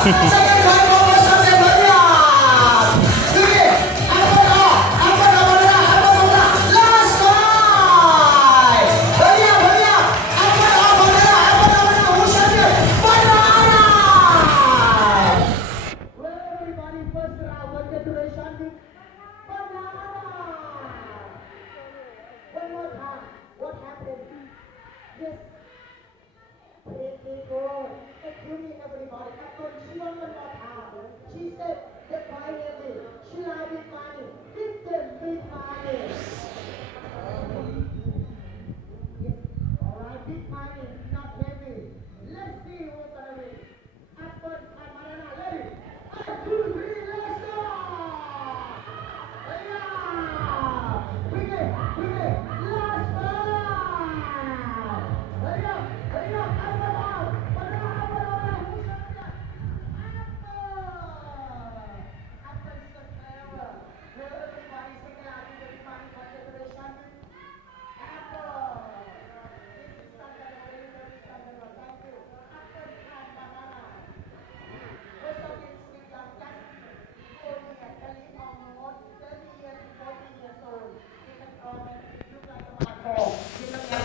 Second time over sampai meriah. Oke, apa nama? Last time. Meriah. Apa nama? Musuhnya banana. Well, everybody, first round, what decoration? Banana. One more time. What happened? Yes. Pretty good. Including everybody. After she won one more time. She said, the pineapple. She like big money. Give them big money. Yes. Alright, big money, not heavy. Let's see who's gonna win. After Banana, ready? 1, 2, 3, let's go! Yeah! Bring it! Last time! Hurry up!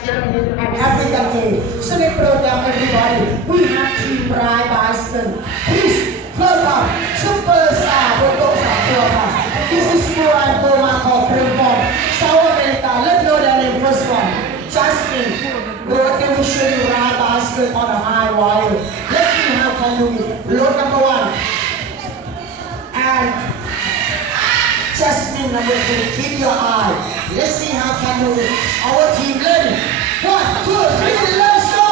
And African Day. So we program everybody. We have team ride bicycle. Please welcome superstar photographer. This is Pro and Marco from South America. Let's know their name first one. Justin. We're going to show you ride bicycle on a high wire. Let's see how can you do it. Load number 1. And Jasmine number 2. Keep your eye. Let's see how can you do it. Our team ready. 1, 2, 3, let's go!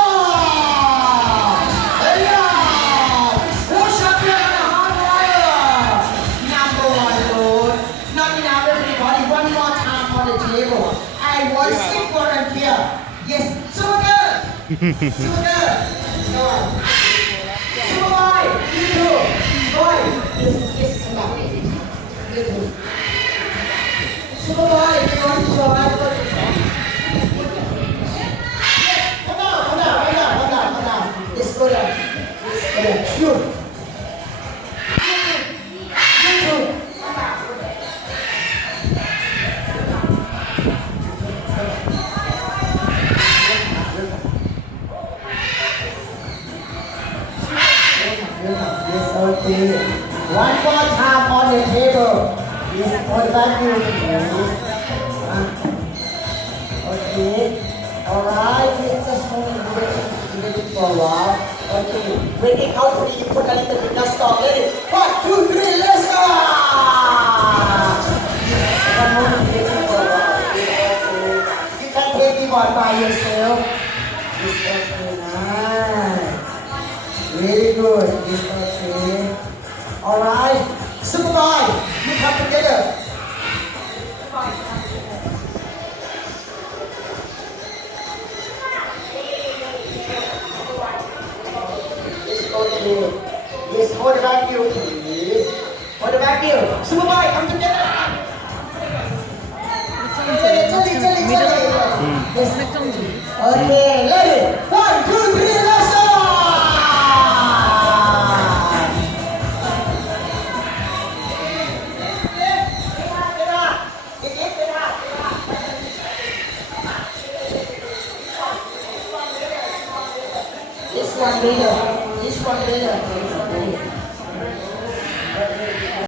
Yeah! Who's champion on the hard wire? Number 1, Lord. Not enough, everybody. One more time on the table. I want 6 volunteer. Yes, super good. Go on. Super boy, you too. Boy, yes, come on. You too. Super boy, you want to show us what you want? Let's go there. Shoot. Yes, okay. One more time on the table. Yes, what about you? Okay. Alright, let's just move for a while. Okay, when it out for you put a little bit of song. Ready? 1, 2, 3, let's go! One more waiting for a while. You can take the one by yourself. It's okay, nice. Very good. It's okay. Alright, Superboy, you come together. Yes, hold it back you, please. Hold it back you. Superboy, come together. Okay, ready? 1, 2, 3, let's go! This one later.